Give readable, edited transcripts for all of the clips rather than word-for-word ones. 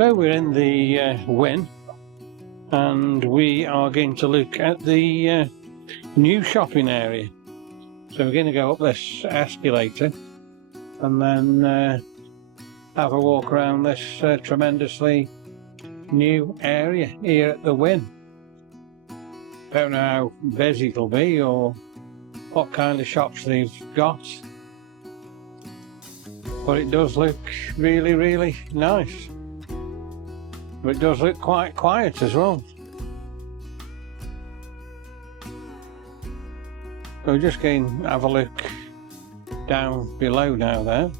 So we're in the Wynn, and we are going to look at the new shopping area. So we're going to go up this escalator and then have a walk around this tremendously new area here at the Wynn. Don't know how busy it'll be or what kind of shops they've got, but it does look really, really nice. But it does look quite quiet as well. So we're just going to have a look down below now there.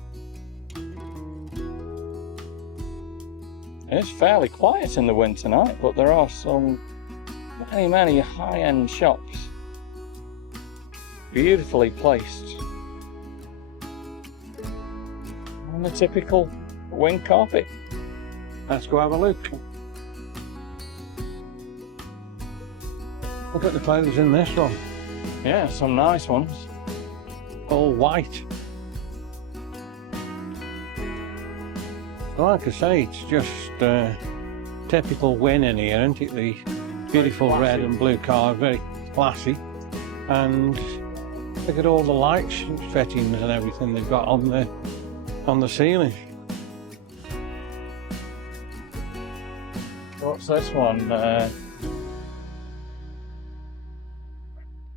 It's fairly quiet in the Wynn tonight, but there are some many high-end shops. Beautifully placed. On the typical Wynn carpet. Let's go have a look. Look at the clothes in this one. Yeah, some nice ones. All white. Like I say, it's just typical Wynn in here, isn't it? The beautiful red and blue car, very classy. And look at all the light fittings and everything they've got on the ceiling. What's this one?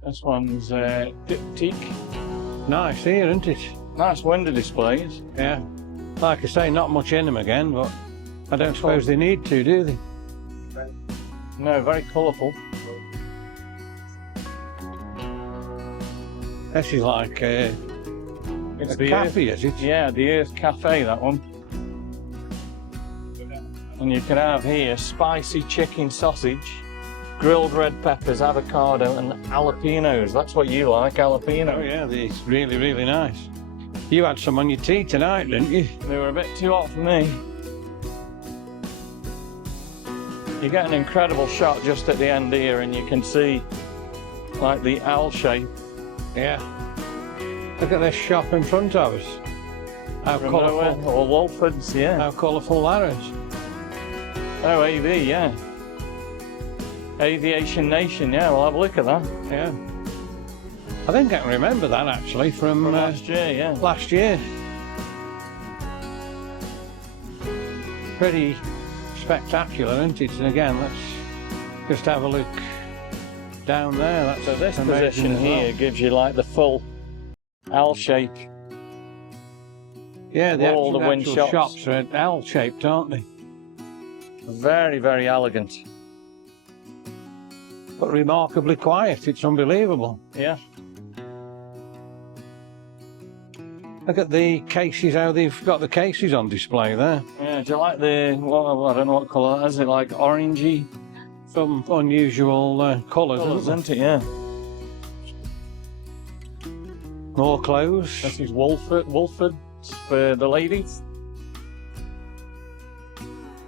This one's diptyque. Nice here, isn't it? Nice window displays. Yeah. Like I say, not much in them again, but I don't suppose they need to, do they? No, very colourful. This is like a cafe, is it? Yeah, the Earth Cafe, that one. And you can have here spicy chicken sausage, grilled red peppers, avocado and jalapenos. That's what you like, jalapenos. Oh yeah, they're really, really nice. You had some on your tea tonight, didn't you? They were a bit too hot for me. You get an incredible shot just at the end here and you can see like the L shape. Yeah. Look at this shop in front of us. How colourful. Or Walford's, yeah. How colourful that is. Oh, AV, yeah. Aviation Nation, yeah, we'll have a look at that. Yeah. I think I can remember that actually from last year, yeah. Last year. Pretty spectacular, isn't it? And again, let's just have a look down there. That's so this position here gives you like the full L shape. Yeah, all the Wynn shops are L-shaped, aren't they? Very, very elegant. But remarkably quiet. It's unbelievable. Yeah. Look at the cases, how they've got the cases on display there. Yeah, do you like the, well, I don't know what colour that is, it like orangey? Some unusual colours, isn't it? Yeah. More clothes. This is Wolford for the ladies.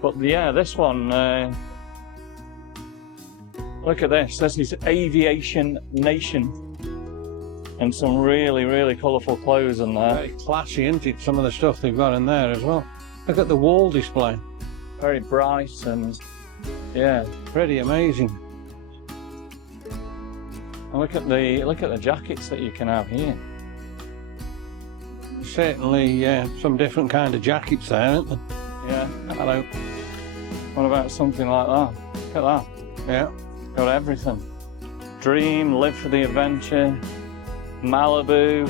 But yeah, this one, look at this. This is Aviation Nation. And some really, really colourful clothes in there. Very classy, isn't it? Some of the stuff they've got in there as well. Look at the wall display. Very bright and, yeah. Pretty amazing. And look at the jackets that you can have here. Certainly some different kind of jackets there, aren't there? Yeah. Hello. What about something like that? Look at that. Yeah. Got everything. Dream, live for the adventure, Malibu.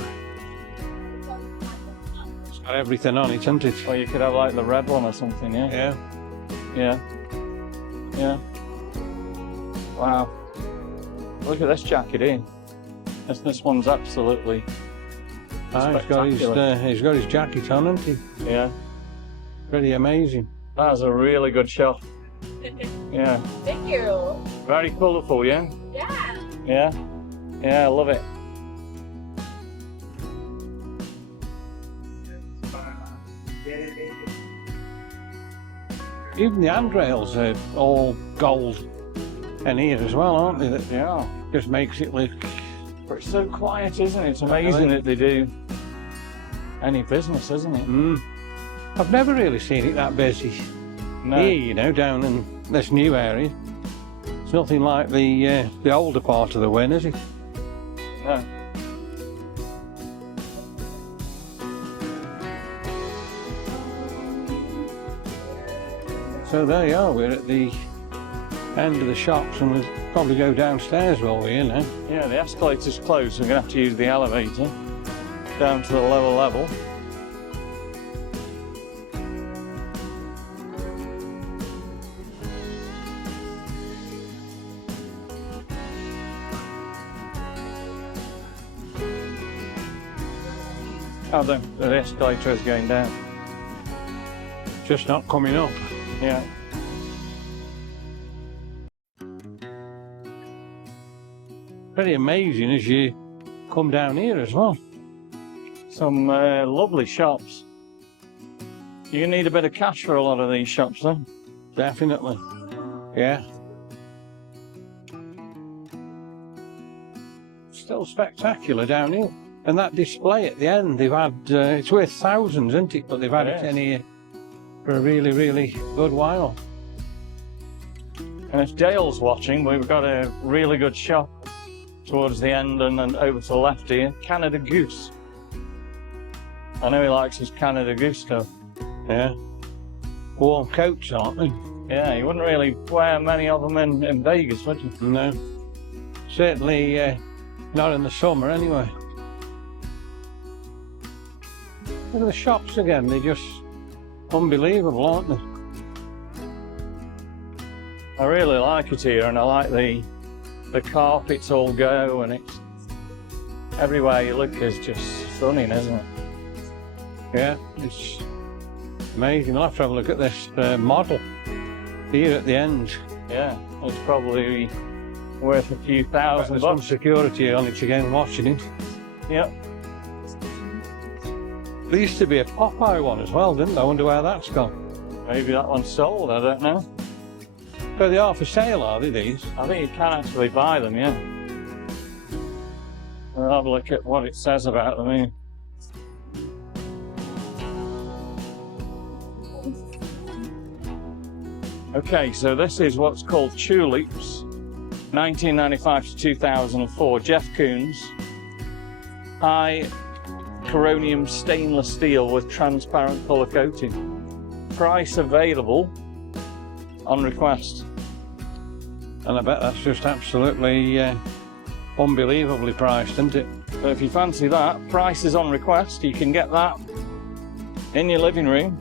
It's got everything on it, isn't it? Or you could have like the red one or something, yeah? Yeah. Yeah. Yeah. Wow. Look at this jacket here. This one's absolutely spectacular. He's got his jacket on, hasn't he? Yeah. Pretty amazing. That's a really good shot. Yeah. Thank you. Very colourful, yeah? Yeah. Yeah? Yeah, I love it. Even the handrails are all gold in here as well, aren't they? That Yeah. just makes it look... But it's so quiet, isn't it? It's amazing that they do any business, isn't it? I've never really seen it that busy. No. here, you know, down in this new area. It's nothing like the older part of the Wynn, is it? No. So there you are, we're at the end of the shops and we'll probably go downstairs while we're here now. Yeah, the escalator's closed, so we're going to have to use the elevator down to the lower level. Oh, the escalator is going down. Just not coming up. Yeah. Pretty amazing as you come down here as well. Some lovely shops. You need a bit of cash for a lot of these shops, though. Definitely. Yeah. Still spectacular down here. And that display at the end, they've had, it's worth thousands, isn't it? But they've had it in here for a really, really good while. And if Dale's watching, we've got a really good shop towards the end and then over to the left here. Canada Goose. I know he likes his Canada Goose stuff. Yeah. Warm coats, aren't they? Yeah, you wouldn't really wear many of them in Vegas, would you? No. Certainly not in the summer anyway. Look at the shops again, they're just unbelievable, aren't they? I really like it here, and I like the carpets all go, and it's everywhere you look is just stunning, isn't it? Yeah, it's amazing. I'll have to have a look at this model here at the end. Yeah, it's probably worth a few thousand There's some bucks. security on it again watching it. Yep. There used to be a Popeye one as well, didn't there? I wonder where that's gone. Maybe that one's sold, I don't know. So they are for sale, are they, these? I think you can actually buy them, yeah. We'll have a look at what it says about them here. Okay, so this is what's called Tulips, 1995 to 2004. Jeff Koons, high coronium stainless steel with transparent colour coating. Price available on request. And I bet that's just absolutely unbelievably priced, isn't it? So if you fancy that, price is on request. You can get that in your living room.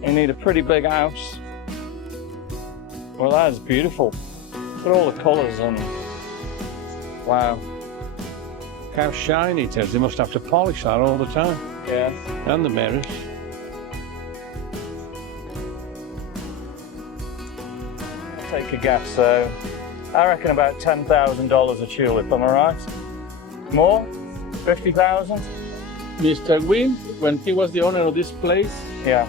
You need a pretty big house. Well, that is beautiful. Look at all the colours and wow. Look how shiny it is. They must have to polish that all the time. Yeah. And the mirrors. I'll take a guess. So I reckon about $10,000 a tulip. Am I right? More? 50,000? Mr. Wynn, when he was the owner of this place, Yeah.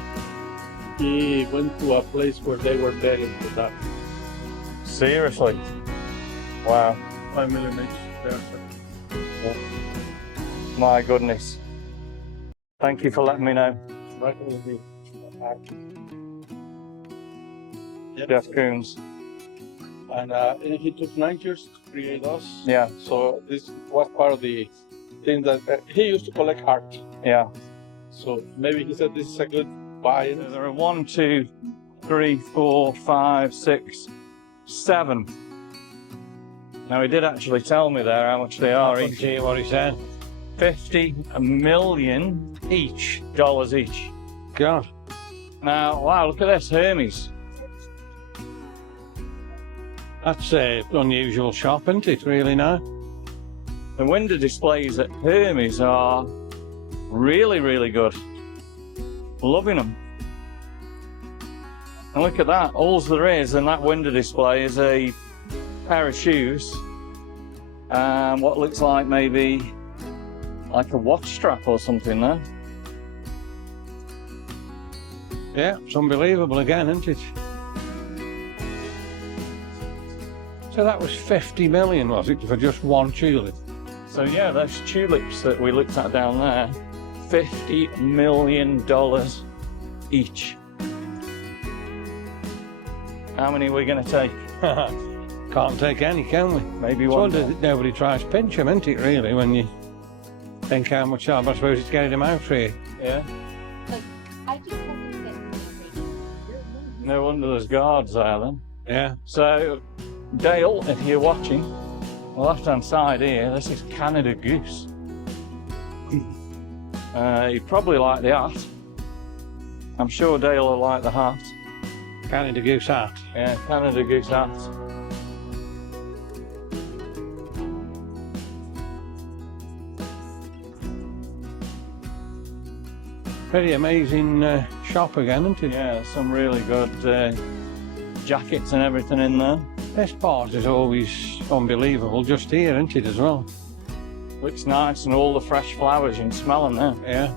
he went to a place where they were betting for that. Seriously? Wow. 5 million each there. My goodness. Thank you for letting me know. Right with me. Jeff Koons. And he took 9 years to create us. Yeah. So this was part of the thing that he used to collect art. Yeah. So maybe he said this is a good buy. So there are 1, 2, 3, 4, 5, 6, 7. Now he did actually tell me there how much they are each. Hear what he said. $50 million each. Dollars each. God. Now, wow, look at this, Hermes. That's an unusual shop, isn't it, really, now? The window displays at Hermes are really, really good. Loving them. And look at that, all there is in that window display is a pair of shoes and what looks like maybe like a watch strap or something there. Yeah, it's unbelievable again, isn't it? So that was 50 million, was it, for just one tulip? So yeah, those tulips that we looked at down there, $50 million each. How many are we going to take? Can't take any, can we? Maybe It's one. wonder that nobody tries to pinch them, isn't it, really, when you think how much time. I suppose it's getting them out here. Yeah. I just want to get No wonder there's guards there then. Yeah. So, Dale, if you're watching, on the left-hand side here, this is Canada Goose. You'd probably like the hat. I'm sure Dale will like the hat. Canada Goose hat. Yeah, Canada Goose hat. Pretty amazing shop again, isn't it? Yeah, some really good jackets and everything in there. This part is always unbelievable, just here, isn't it, as well? Looks nice, and all the fresh flowers, you can smell them there. Yeah.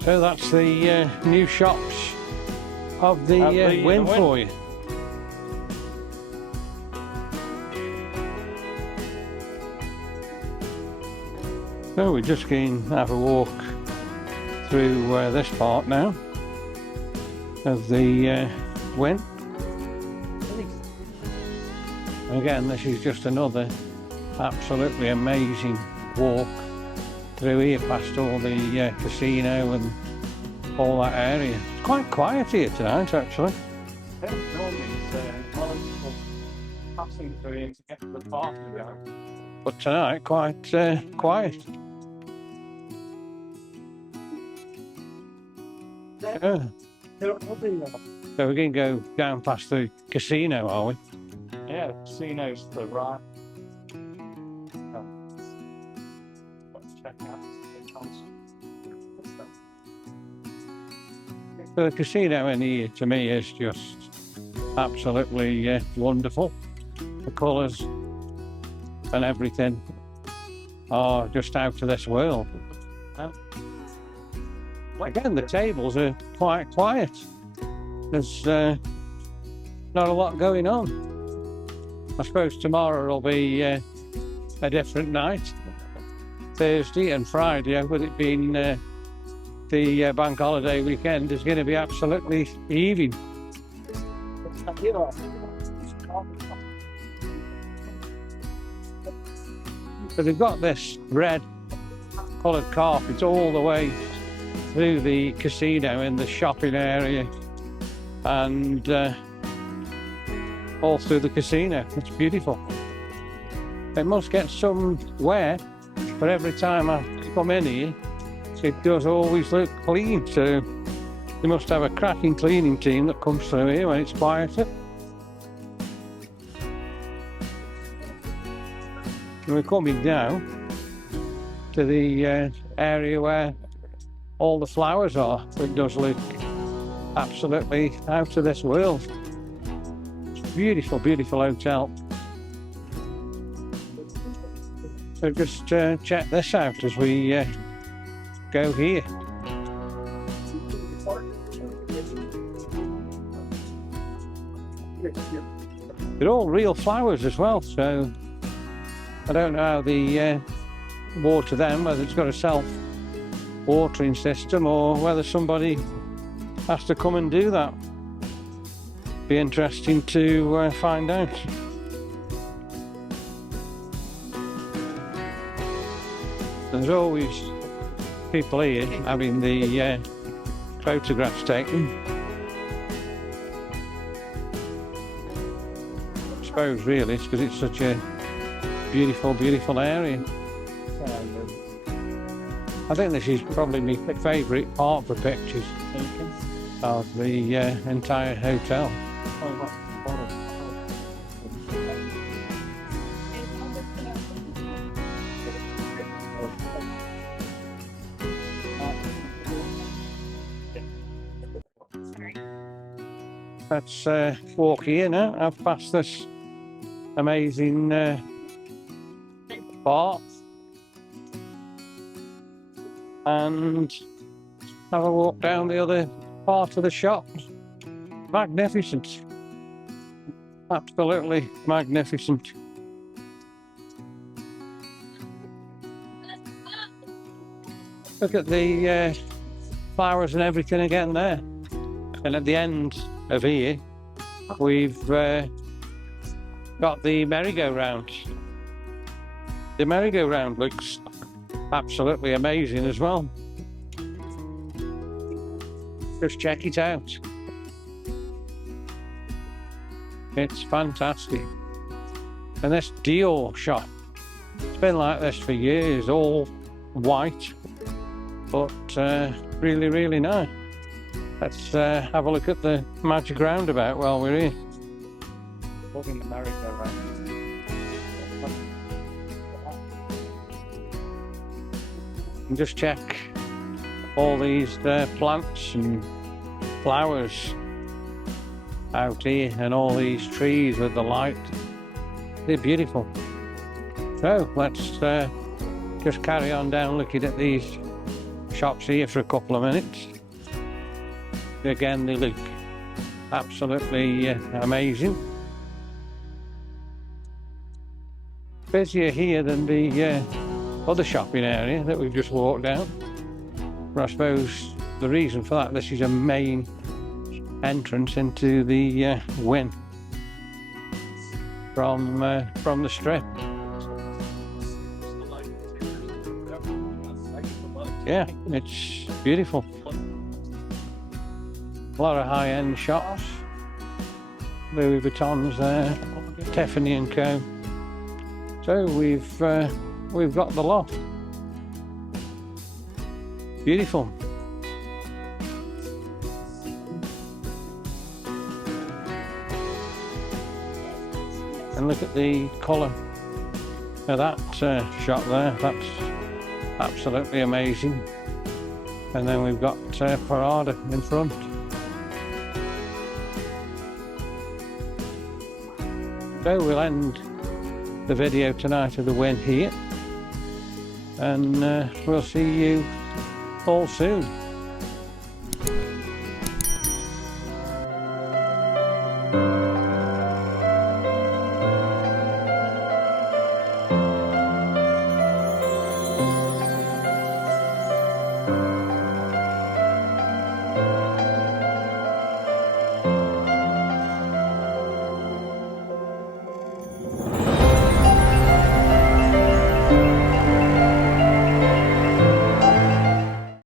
So that's the new shops of the Wynn Wynn for you. So we're just going to have a walk through this part now of the Wynn. And again, this is just another absolutely amazing walk through here past all the casino and all that area. It's quite quiet here tonight, actually. Normally it's a lot of people passing through here to get to the park to go. But tonight, quite quiet. Yeah. So we're going to go down past the casino, are we? Yeah, the casino's to the right. Let's check out the concert. So the casino in here, to me, is just absolutely wonderful. The colours and everything are just out of this world. Again, the tables are quite quiet. There's not a lot going on. I suppose tomorrow will be a different night. Thursday and Friday, with it being the bank holiday weekend, is going to be absolutely heaving. So they've got this red coloured carpet all the way through the casino in the shopping area and all through the casino. It's beautiful. It must get some wear, but every time I come in here, it does always look clean. So they must have a cracking cleaning team that comes through here when it's quieter. And we're coming down to the area where all the flowers are. It does look absolutely out of this world. It's a beautiful, beautiful hotel. So just check this out as we go here. They're all real flowers as well, so I don't know how they water them, whether it's got a self-watering system or whether somebody has to come and do that. Be interesting to find out. There's always people here having the photographs taken. I suppose really it's because it's such a beautiful, beautiful area. I think this is probably my favourite part for pictures of the entire hotel. Let's walk here now. I've passed this amazing part and have a walk down the other part of the shop. Magnificent. Absolutely magnificent. Look at the flowers and everything again there. And at the end of here, we've got the merry-go-round. The merry-go-round looks absolutely amazing as well. Just check it out. It's fantastic. And this Dior shop, it's been like this for years, all white, but really, really nice. Let's have a look at the magic roundabout while we're here. Looking the merry-go-round. And just check all these plants and flowers out here, and all these trees with the light. They're beautiful. So let's just carry on down looking at these shops here for a couple of minutes. Again, they look absolutely amazing. Busier here than the other shopping area that we've just walked down. But I suppose the reason for that, this is a main entrance into the Wynn from the strip. Yeah, it's beautiful. A lot of high-end shops. Louis Vuitton's there, Tiffany & Co. So we've got the lot. Beautiful. And look at the colour of that shop there. That's absolutely amazing. And then we've got Parada in front. So we'll end the video tonight of the Wynn here, and we'll see you all soon.